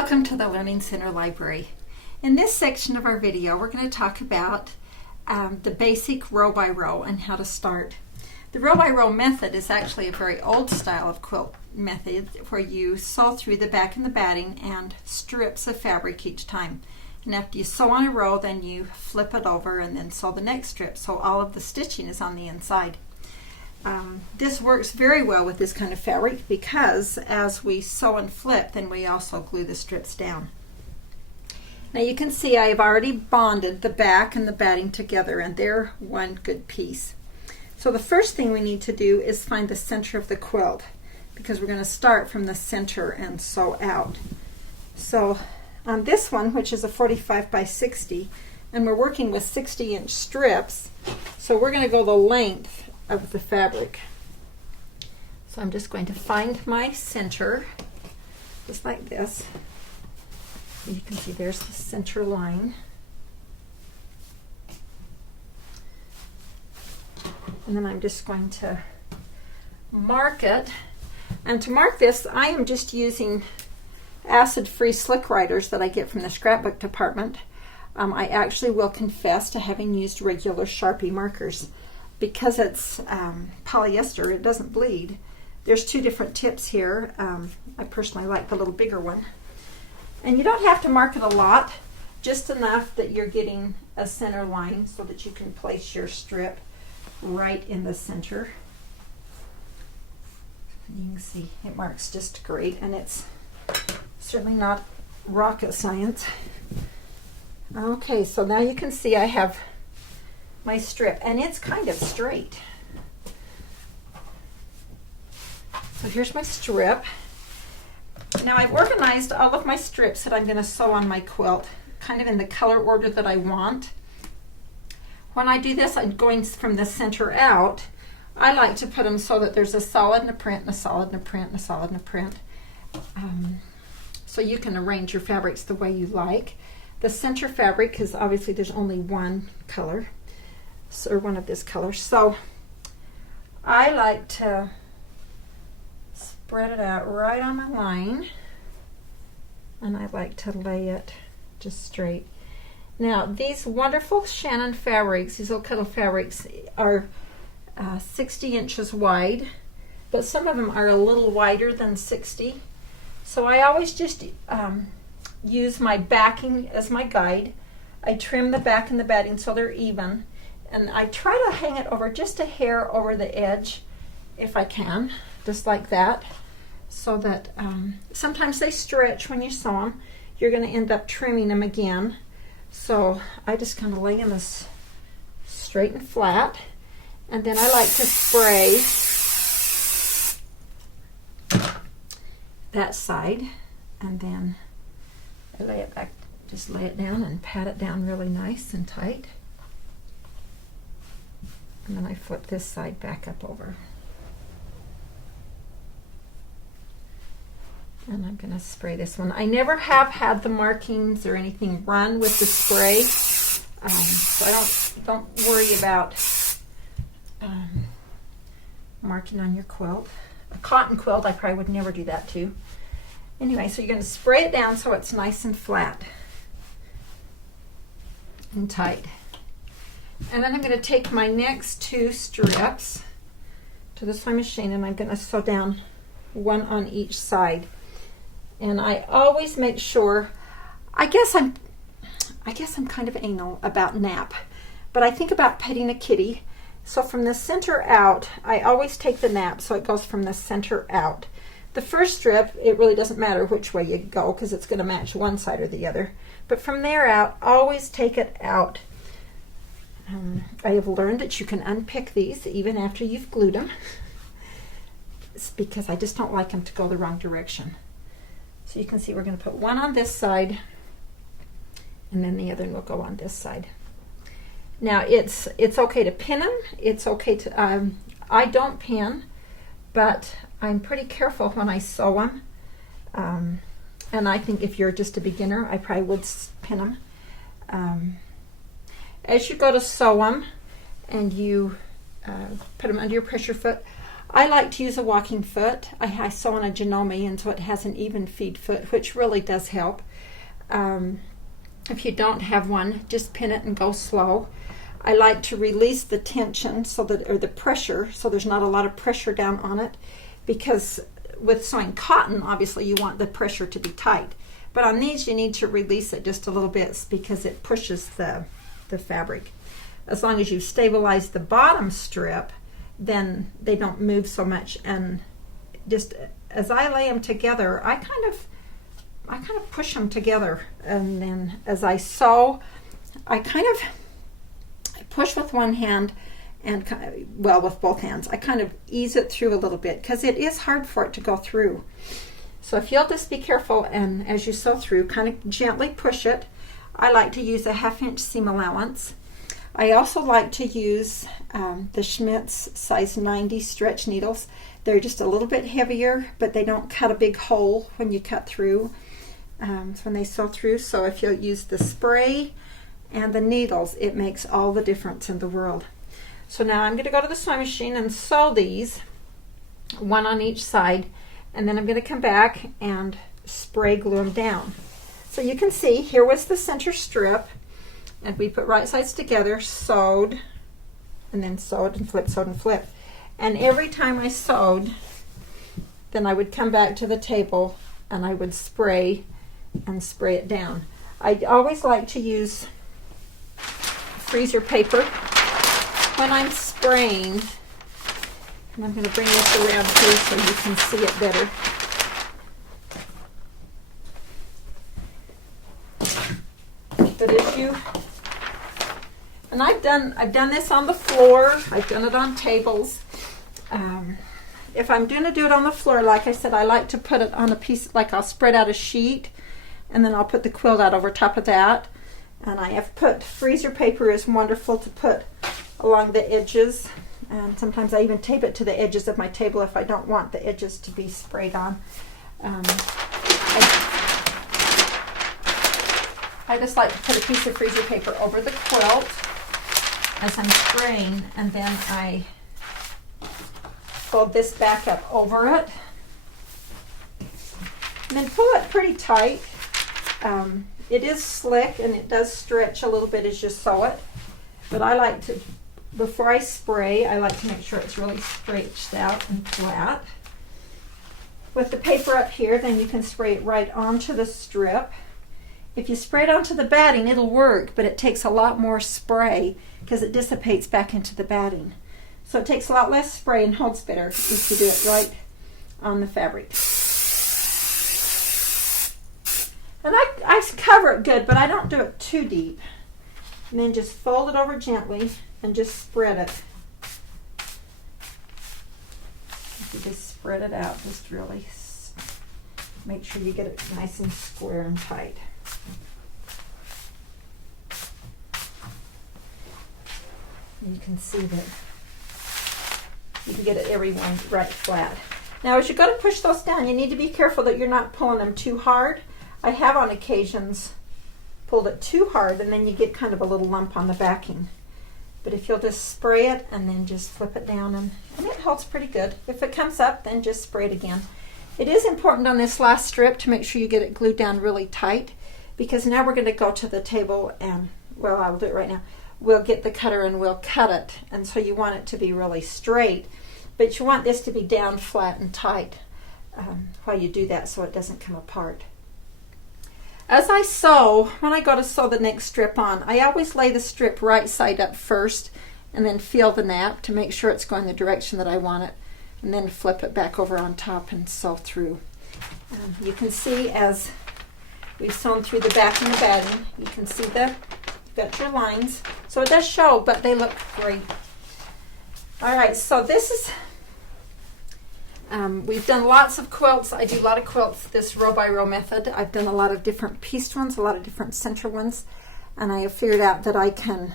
Welcome to the Learning Center Library. In this section of our video, we're going to talk about the basic row by row and how to start. The row by row method is actually a very old style of quilt method where you sew through the back and the batting and strips of fabric each time. And after you sew on a row, then you flip it over and then sew the next strip, so all of the stitching is on the inside. This works very well with this kind of fabric because as we sew and flip, then we also glue the strips down. Now you can see I have already bonded the back and the batting together, and they're one good piece. So the first thing we need to do is find the center of the quilt, because we're going to start from the center and sew out. So on this one, which is a 45 by 60, and we're working with 60-inch strips, so we're going to go the length of the fabric. So I'm just going to find my center, just like this. You can see there's the center line. And then I'm just going to mark it. And to mark this, I am just using acid-free slick writers that I get from the scrapbook department. I actually will confess to having used regular Sharpie markers. Because it's polyester, it doesn't bleed. There's two different tips here. I personally like the little bigger one. And you don't have to mark it a lot, just enough that you're getting a center line so that you can place your strip right in the center. You can see it marks just great, and it's certainly not rocket science. Okay, so now you can see I have my strip, and it's kind of straight. So here's my strip. Now I've organized all of my strips that I'm going to sew on my quilt kind of in the color order that I want. When I do this, I'm going from the center out. I like to put them so that there's a solid and a print and a solid and a print and a solid and a print. So you can arrange your fabrics the way you like. The center fabric is obviously there's only one color, or one of this color. So I like to spread it out right on my line, and I like to lay it just straight. Now these wonderful Shannon fabrics, these little kettle fabrics, are 60 inches wide, but some of them are a little wider than 60. So I always just use my backing as my guide. I trim the back and the batting so they're even. And I try to hang it over just a hair over the edge if I can, just like that, so that sometimes they stretch when you sew them. You're going to end up trimming them again. So I just kind of lay them as straight and flat, and then I like to spray that side, and then I lay it back, just lay it down and pat it down really nice and tight. And then I flip this side back up over. And I'm going to spray this one. I never have had the markings or anything run with the spray, so I don't worry about marking on your quilt. A cotton quilt, I probably would never do that too. Anyway, so you're going to spray it down so it's nice and flat and tight. And then I'm going to take my next two strips to the sewing machine, and I'm going to sew down one on each side. And I always make sure, I guess I'm kind of anal about nap, but I think about petting a kitty. So from the center out, I always take the nap so it goes from the center out. The first strip, it really doesn't matter which way you go because it's going to match one side or the other. But from there out, always take it out. I have learned that you can unpick these even after you've glued them. It's because I just don't like them to go the wrong direction. So you can see we're going to put one on this side, and then the other one will go on this side. Now it's okay to pin them. It's okay to, I don't pin, but I'm pretty careful when I sew them. And I think if you're just a beginner, I probably would pin them. As you go to sew them and you put them under your pressure foot, I like to use a walking foot. I sew on a Janome, and so it has an even feed foot, which really does help. If you don't have one, just pin it and go slow. I like to release the tension or the pressure, so there's not a lot of pressure down on it, because with sewing cotton, obviously you want the pressure to be tight. But on these, you need to release it just a little bit because it pushes the fabric. As long as you stabilize the bottom strip, then they don't move so much. And just as I lay them together, I kind of push them together, and then as I sew, I push with one hand and with both hands. I kind of ease it through a little bit because it is hard for it to go through. So if you'll just be careful, and as you sew through, kind of gently push it. I like to use a 1/2 inch seam allowance. I also like to use the Schmidt's size 90 stretch needles. They're just a little bit heavier, but they don't cut a big hole when you cut through, when they sew through. So if you'll use the spray and the needles, it makes all the difference in the world. So now I'm going to go to the sewing machine and sew these, one on each side, and then I'm going to come back and spray glue them down. So you can see here was the center strip, and we put right sides together, sewed, and then sewed and flipped, sewed and flipped. And every time I sewed, then I would come back to the table and I would spray it down. I always like to use freezer paper when I'm spraying, and I'm going to bring this around here so you can see it better. But if you, and I've done this on the floor, I've done it on tables. If I'm going to do it on the floor, like I said, I like to put it on a piece, like I'll spread out a sheet, and then I'll put the quilt out over top of that. And I have put, freezer paper is wonderful to put along the edges, and sometimes I even tape it to the edges of my table if I don't want the edges to be sprayed on. I just like to put a piece of freezer paper over the quilt as I'm spraying, and then I fold this back up over it, and then pull it pretty tight. It is slick and it does stretch a little bit as you sew it, but I like to, before I spray, I like to make sure it's really stretched out and flat. With the paper up here, then you can spray it right onto the strip. If you spray it onto the batting, it'll work, but it takes a lot more spray because it dissipates back into the batting. So it takes a lot less spray and holds better if you do it right on the fabric. And I cover it good, but I don't do it too deep. And then just fold it over gently and just spread it. If you just spread it out, just really make sure you get it nice and square and tight. And you can see that you can get it everyone right flat. Now as you go to push those down, you need to be careful that you're not pulling them too hard. I have on occasions pulled it too hard, and then you get kind of a little lump on the backing. But if you'll just spray it and then just flip it down, and it holds pretty good. If it comes up, then just spray it again. It is important on this last strip to make sure you get it glued down really tight, because now we're going to go to the table and, well, I'll do it right now. We'll get the cutter and we'll cut it, and so you want it to be really straight, but you want this to be down flat and tight while you do that so it doesn't come apart. As I sew, when I go to sew the next strip on, I always lay the strip right side up first and then feel the nap to make sure it's going the direction that I want it, and then flip it back over on top and sew through. You can see as we've sewn through the back and the batting, you can see you've got your lines. So it does show, but they look great. All right, so this is, we've done lots of quilts. I do a lot of quilts, this row by row method. I've done a lot of different pieced ones, a lot of different center ones, and I have figured out that I can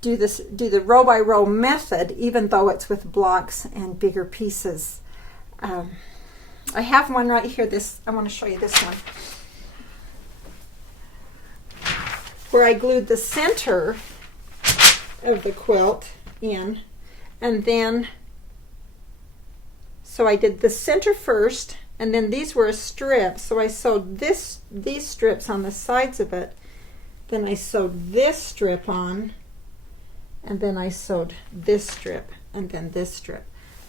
do the row by row method even though it's with blocks and bigger pieces. I have one right here. I want to show you this one, where I glued the center of the quilt in, And then, so I did the center first, and then these were a strip, so I sewed these strips on the sides of it. Then I sewed this strip on, and then I sewed this strip, and then this strip.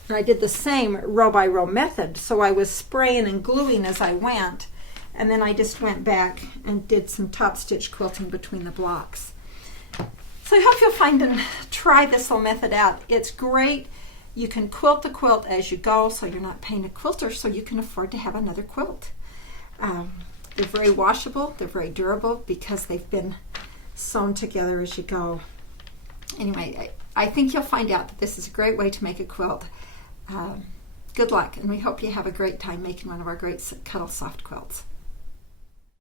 And I did the same row by row method, so I was spraying and gluing as I went, and then I just went back and did some top stitch quilting between the blocks. So I hope you'll find and try this little method out. It's great. You can quilt the quilt as you go, so you're not paying a quilter, so you can afford to have another quilt. They're very washable, they're very durable because they've been sewn together as you go. Anyway, I think you'll find out that this is a great way to make a quilt. Good luck, and we hope you have a great time making one of our great Cuddle Soft quilts.